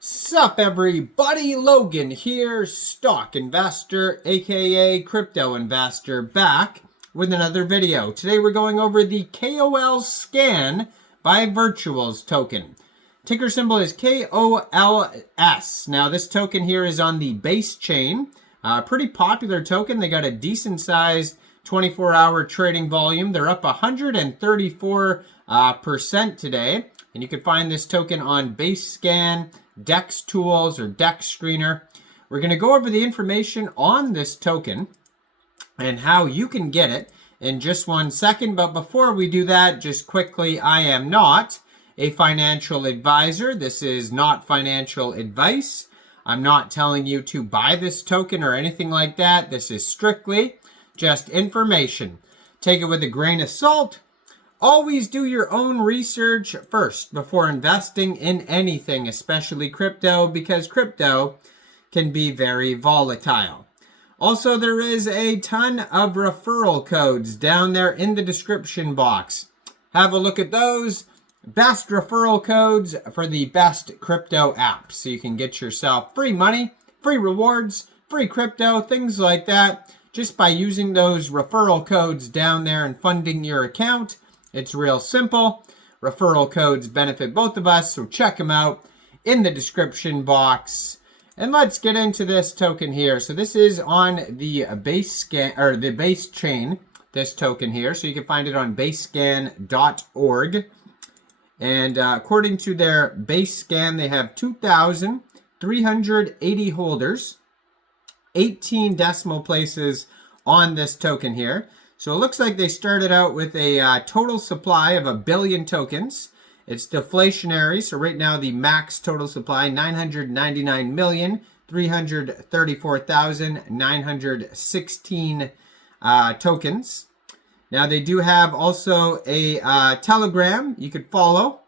Sup everybody, Logan here, stock investor aka crypto investor, back with another video. Today we're going over the KOLScan by Virtuals token. Ticker symbol is KOLS. Now this token here is on the base chain. Pretty popular token. They got a decent sized 24-hour trading volume. They're up 134% today. And you can find this token on BaseScan, DEX Tools, or DEX Screener. We're going to go over the information on this token and how you can get it in just 1 second. But before we do that, just quickly, I am not a financial advisor. This is not financial advice. I'm not telling you to buy this token or anything like that. This is strictly just information. Take it with a grain of salt. Always do your own research first before investing in anything, especially crypto, because crypto can be very volatile. Also, there is a ton of referral codes down there in the description box. Have a look at those. Best referral codes for the best crypto apps. So you can get yourself free money, free rewards, free crypto, things like that, just by using those referral codes down there and funding your account. It's real simple. Referral codes benefit both of us, so check them out in the description box. And let's get into this token here. So this is on the BaseScan, or the base chain, this token here. So you can find it on basescan.org. And according to their BaseScan, they have 2,380 holders, 18 decimal places on this token here. So it looks like they started out with a total supply of 1 billion tokens. It's deflationary, so right now the max total supply, 999,334,916 tokens. Now they do have also a Telegram you could follow,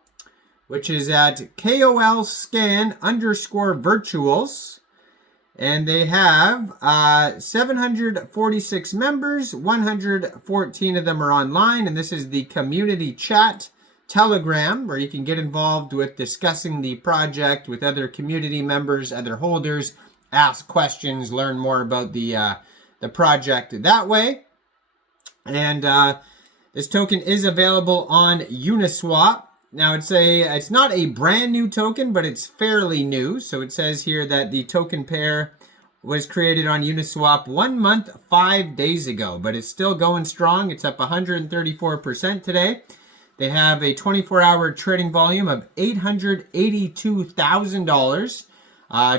which is at KOLScan_virtuals. And they have 746 members, 114 of them are online, and this is the community chat Telegram, where you can get involved with discussing the project with other community members, other holders, ask questions, learn more about the project that way. And this token is available on UNISWAP. Now it's not a brand new token, but it's fairly new. So it says here that the token pair was created on Uniswap 1 month, 5 days ago, but it's still going strong. It's up 134% today. They have a 24-hour trading volume of $882,000,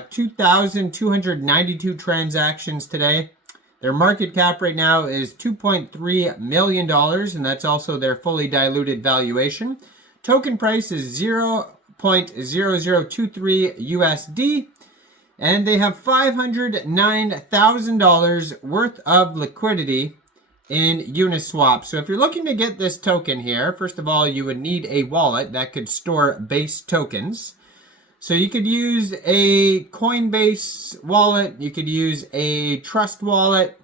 2,292 transactions today. Their market cap right now is $2.3 million, and that's also their fully diluted valuation. Token price is 0.0023 USD, and they have $509,000 worth of liquidity in Uniswap. So if you're looking to get this token here, first of all, you would need a wallet that could store base tokens. So you could use a Coinbase wallet, you could use a Trust wallet,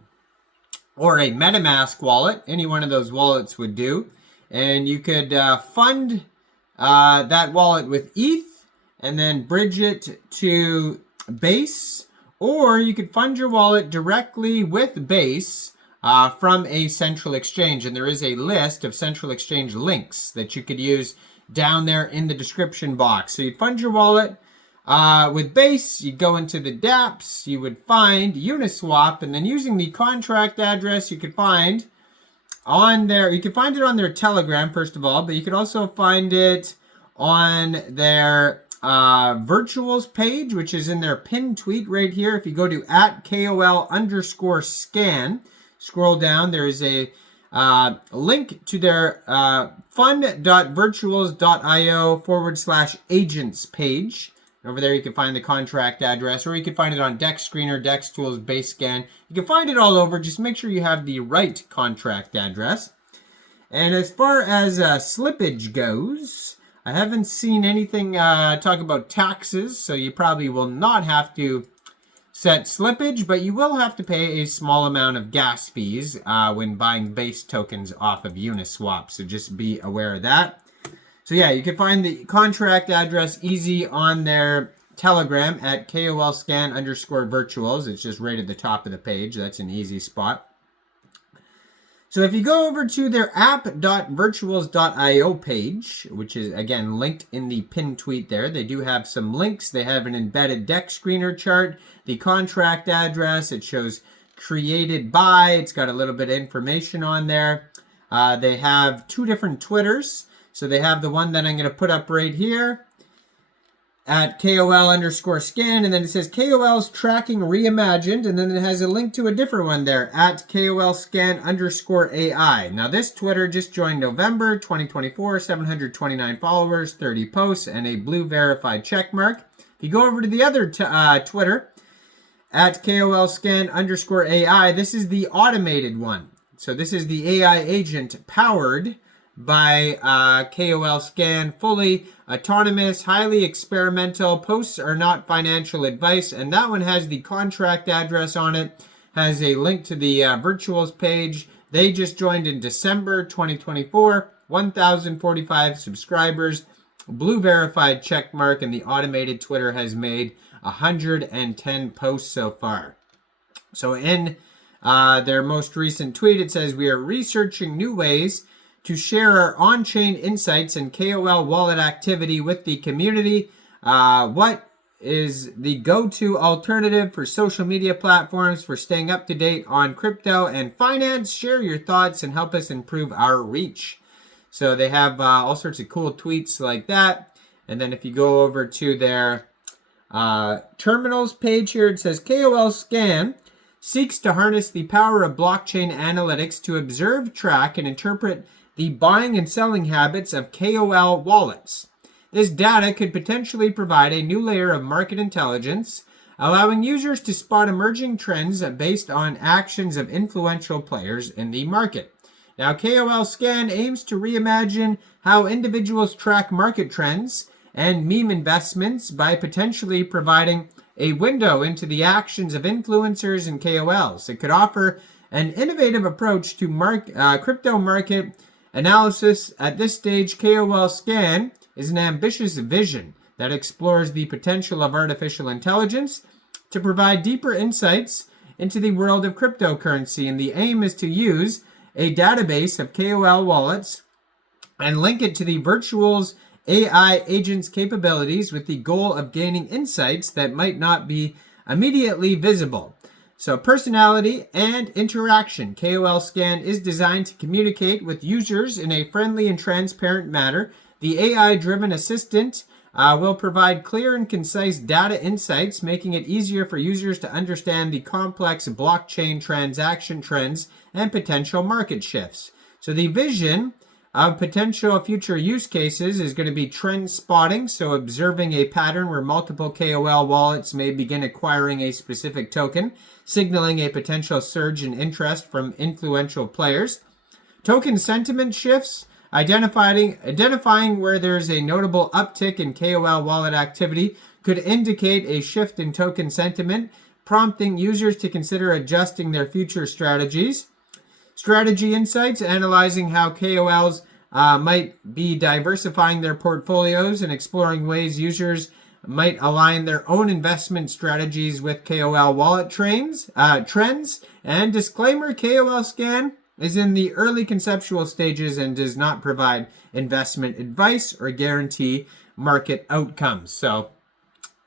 or a MetaMask wallet. Any one of those wallets would do. And you could fund that wallet with ETH and then bridge it to Base, or you could fund your wallet directly with Base from a central exchange. And there is a list of central exchange links that you could use down there in the description box. So you'd fund your wallet with Base, you'd go into the dApps, you would find Uniswap, and then using the contract address you could find on their, you can find it on their Telegram, first of all, but you could also find it on their Virtuals page, which is in their pinned tweet right here. If you go to @KOL_scan, scroll down, there is a link to their fund.virtuals.io/agents page. Over there you can find the contract address, or you can find it on DEX Screener, DEX Tools, BaseScan. You can find it all over. Just make sure you have the right contract address. And as far as slippage goes, I haven't seen anything talk about taxes, so you probably will not have to set slippage, but you will have to pay a small amount of gas fees when buying base tokens off of Uniswap, so just be aware of that. So yeah, you can find the contract address easy on their Telegram at KOLScan_virtuals. It's just right at the top of the page. That's an easy spot. So if you go over to their app.virtuals.io page, which is, again, linked in the pinned tweet there, they do have some links. They have an embedded deck screener chart, the contract address. It shows created by. It's got a little bit of information on there. They have 2 different Twitters. So they have the one that I'm going to put up right here at KOL_scan, and then it says KOL's tracking reimagined, and then it has a link to a different one there at KOLscan_AI. Now this Twitter just joined November 2024, 729 followers, 30 posts, and a blue verified check mark. If you go over to the other Twitter at KOLscan_AI, this is the automated one. So this is the AI agent powered by KOLscan, fully autonomous, highly experimental. Posts are not financial advice, and that one has the contract address on it, has a link to the virtuals page. They just joined in December 2024, 1,045 subscribers, blue verified check mark, and the automated Twitter has made 110 posts so far. So in their most recent tweet, it says, "We are researching new ways to share our on-chain insights and KOL wallet activity with the community. What is the go-to alternative for social media platforms for staying up to date on crypto and finance? Share your thoughts and help us improve our reach." So they have all sorts of cool tweets like that. And then if you go over to their terminals page here, it says KOLscan seeks to harness the power of blockchain analytics to observe, track, and interpret the buying and selling habits of KOL wallets. This data could potentially provide a new layer of market intelligence, allowing users to spot emerging trends based on actions of influential players in the market. Now, KOLscan aims to reimagine how individuals track market trends and meme investments by potentially providing a window into the actions of influencers and KOLs. It could offer an innovative approach to crypto market analysis. At this stage, KOLscan is an ambitious vision that explores the potential of artificial intelligence to provide deeper insights into the world of cryptocurrency. And the aim is to use a database of KOL wallets and link it to the Virtuals AI agent's capabilities with the goal of gaining insights that might not be immediately visible. So personality and interaction. KOLscan is designed to communicate with users in a friendly and transparent manner. The AI-driven assistant will provide clear and concise data insights, making it easier for users to understand the complex blockchain transaction trends and potential market shifts. So the vision of potential future use cases is going to be trend spotting, so observing a pattern where multiple KOL wallets may begin acquiring a specific token, signaling a potential surge in interest from influential players. Token sentiment shifts, identifying where there's a notable uptick in KOL wallet activity could indicate a shift in token sentiment, prompting users to consider adjusting their future strategies. Strategy insights, analyzing how KOLs might be diversifying their portfolios and exploring ways users might align their own investment strategies with KOL wallet trends. And disclaimer, KOLscan is in the early conceptual stages and does not provide investment advice or guarantee market outcomes. So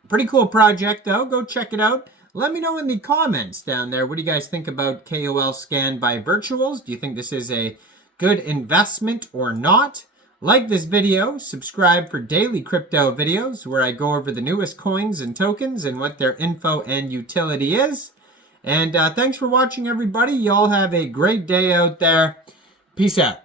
pretty cool project though. Go check it out. Let me know in the comments down there, what do you guys think about KOLscan by Virtuals? Do you think this is a good investment or not? Like this video, subscribe for daily crypto videos where I go over the newest coins and tokens and what their info and utility is. And thanks for watching, everybody. Y'all have a great day out there. Peace out.